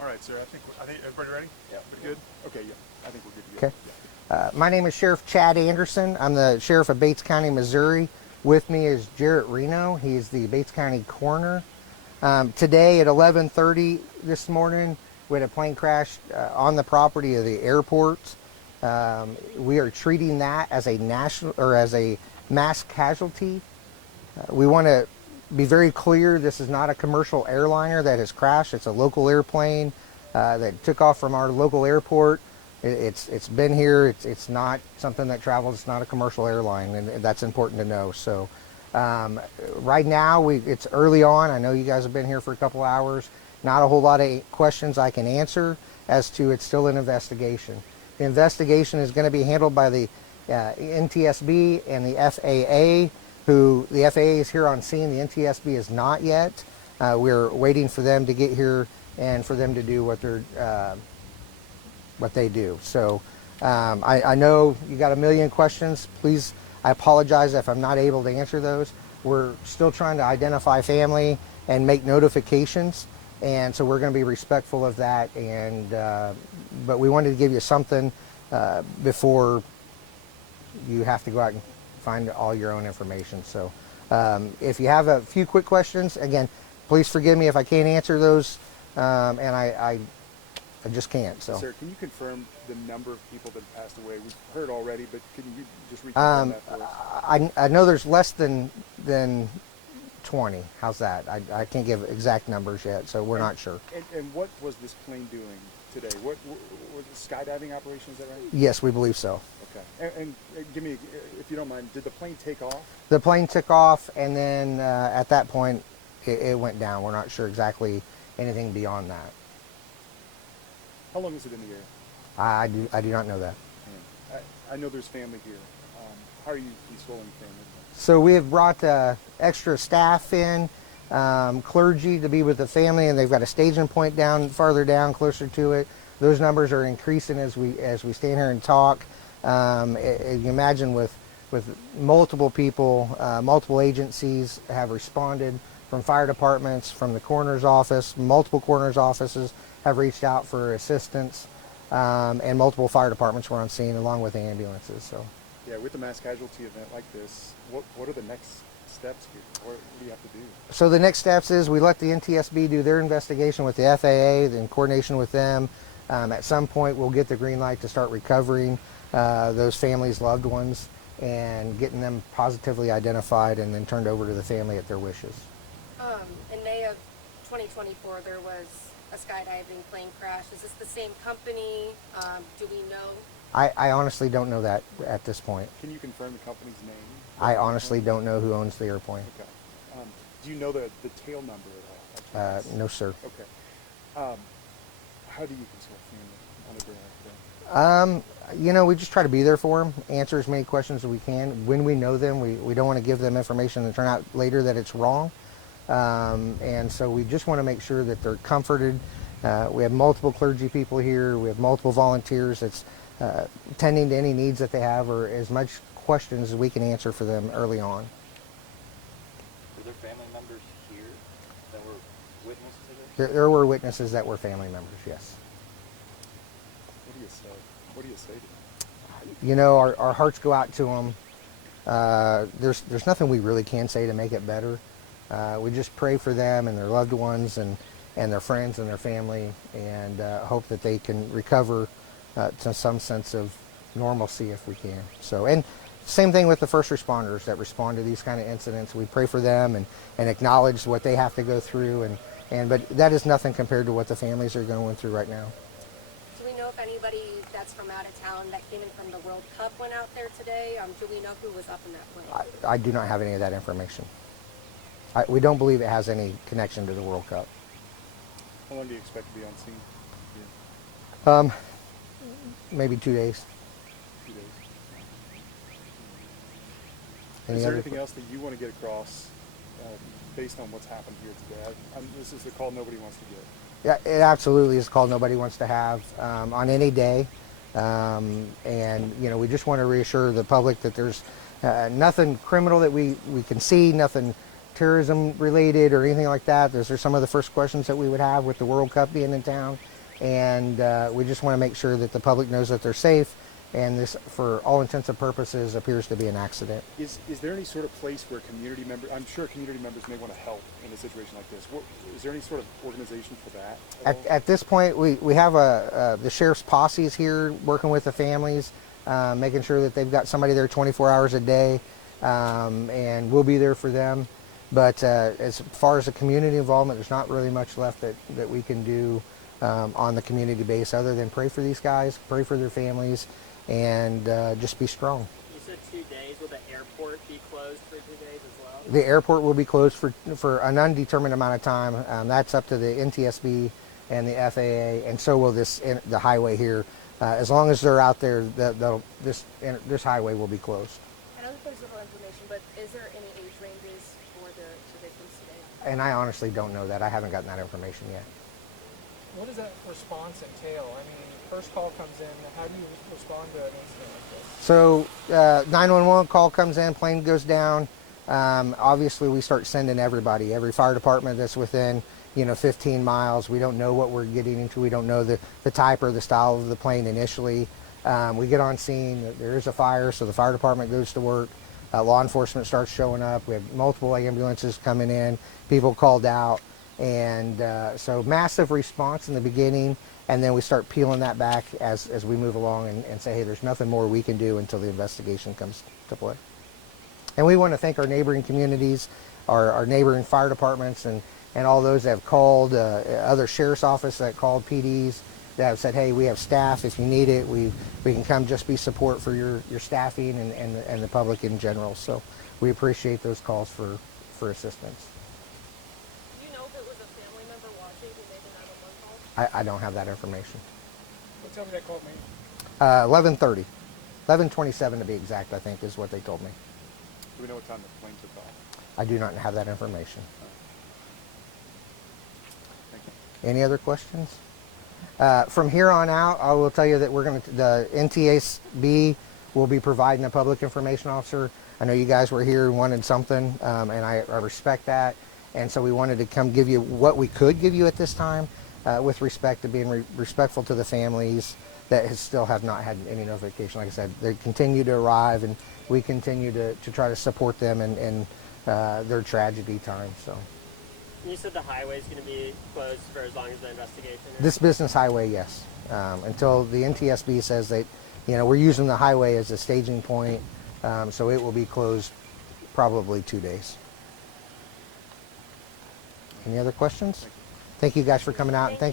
All right, sir. I think everybody ready? Yeah. Everybody good? Okay. Yeah. I think we're good to go. Okay. My name is Sheriff Chad Anderson. I'm the Sheriff of Bates County, Missouri. With me is Jarrett Reno. He's the Bates County Coroner. Today at 11:30 this morning, we had a plane crash on the property of the airport. We are treating that as a national or as a mass casualty. We want to be very clear, this is not a commercial airliner that has crashed. It's a local airplane that took off from our local airport. It's been here. It's not something that travels. It's not a commercial airline, and that's important to know. So right now, it's early on. I know you guys have been here for a couple hours. Not a whole lot of questions I can answer as to it's still an investigation. The investigation is going to be handled by the NTSB and the FAA, who the FAA is here on scene. The NTSB is not yet. We're waiting for them to get here and for them to do what they do. So I know you got a million questions. Please, I apologize if I'm not able to answer those. We're still trying to identify family and make notifications, and so we're going to be respectful of that. And but we wanted to give you something before you have to go out and find all your own information. So if you have a few quick questions, again, please forgive me if I can't answer those, and I just can't. So, Sir, can you confirm the number of people that have passed away? We've heard already, but can you just reconfirm that for us? I know there's less than 20. How's that? I can't give exact numbers yet, so we're not sure. And what was this plane doing today? What was it, skydiving operation? Is that right? Yes, we believe so. Okay. And give me, if you don't mind, did the plane take off? The plane took off, and then at that point, it went down. We're not sure exactly anything beyond that. How long was it in the air? I do not know that. I know there's family here. How are you consoling family? So we have brought extra staff in, clergy to be with the family, and they've got a staging point farther down, closer to it. Those numbers are increasing as we stand here and talk. You imagine with multiple people, multiple agencies have responded, from fire departments, from the coroner's office, multiple coroner's offices have reached out for assistance, and multiple fire departments were on scene along with the ambulances. So, yeah, with a mass casualty event like this, what are the next steps here? What do you have to do? So the next steps is we let the NTSB do their investigation with the FAA, in coordination with them. At some point, we'll get the green light to start recovering those families' loved ones and getting them positively identified and then turned over to the family at their wishes. In May of 2024, there was a skydiving plane crash. Is this the same company? Do we know? I honestly don't know that at this point. Can you confirm the company's name? I honestly don't know who owns the airplane. Okay. Do you know the tail number at all? No, sir. Okay. How do you console family on a day like that? We just try to be there for them, answer as many questions as we can. When we know them, we don't want to give them information and turn out later that it's wrong. And so we just want to make sure that they're comforted. We have multiple clergy people here. We have multiple volunteers that's tending to any needs that they have, or as much questions as we can answer for them early on. Were there family members here that were witness to this? There were witnesses that were family members, yes. What do you say? What do you say to them? You know, our hearts go out to them. There's nothing we really can say to make it better. We just pray for them and their loved ones and their friends and their family, and hope that they can recover to some sense of normalcy if we can. So, and same thing with the first responders that respond to these kind of incidents. We pray for them and acknowledge what they have to go through, but that is nothing compared to what the families are going through right now. Do we know if anybody that's from out of town that came in from the World Cup went out there today? Do we know who was up in that plane? I do not have any of that information. We don't believe it has any connection to the World Cup. How long do you expect to be on scene? Maybe 2 days. 2 days. Any Is there other anything else that you want to get across based on what's happened here today? This is the call nobody wants to get. Yeah, it absolutely is a call nobody wants to have on any day. And, we just want to reassure the public that there's nothing criminal that we can see, nothing tourism related or anything like that. Those are some of the first questions that we would have with the World Cup being in town. And we just want to make sure that the public knows that they're safe. And this, for all intents and purposes, appears to be an accident. Is there any sort of place where community members, I'm sure community members may want to help in a situation like this. Is there any sort of organization for that? At this point, we have the sheriff's posses here working with the families, making sure that they've got somebody there 24 hours a day, and we'll be there for them. But as far as the community involvement, there's not really much left that we can do on the community base other than pray for these guys, pray for their families, and just be strong. You said 2 days. Will the airport be closed for 2 days as well? The airport will be closed for an undetermined amount of time. That's up to the NTSB and the FAA, and so will the highway here. As long as they're out there, this highway will be closed. I know that there's little information, but is there any age ranges for the victims today? And I honestly don't know that. I haven't gotten that information yet. What does that response entail? I mean, first call comes in. How do you respond to an incident like this? So 911 call comes in, plane goes down. Obviously, we start sending everybody, every fire department that's within 15 miles. We don't know what we're getting into. We don't know the type or the style of the plane initially. We get on scene. There is a fire, so the fire department goes to work. Law enforcement starts showing up. We have multiple ambulances coming in. People called out. And so massive response in the beginning, and then we start peeling that back as we move along and say, hey, there's nothing more we can do until the investigation comes to play. And we want to thank our neighboring communities, our neighboring fire departments, and all those that have called, other sheriff's office that called, PDs that have said, hey, we have staff if you need it. We can come just be support for your staffing and the public in general. So we appreciate those calls for assistance. I don't have that information. What time did that call me? 11:30, 11:27 to be exact, I think is what they told me. Do we know what time the plane took off? I do not have that information. Thank you. Any other questions? From here on out, I will tell you that the NTSB will be providing a public information officer. I know you guys were here and wanted something, and I respect that. And so we wanted to come give you what we could give you at this time. With respect to being respectful to the families that still have not had any notification. Like I said, they continue to arrive, and we continue to try to support them in their tragedy time. So. You said the highway is going to be closed for as long as the investigation is? This business highway, yes, until the NTSB says that we're using the highway as a staging point, so it will be closed probably 2 days. Any other questions? Thank you guys for coming out, and thanks.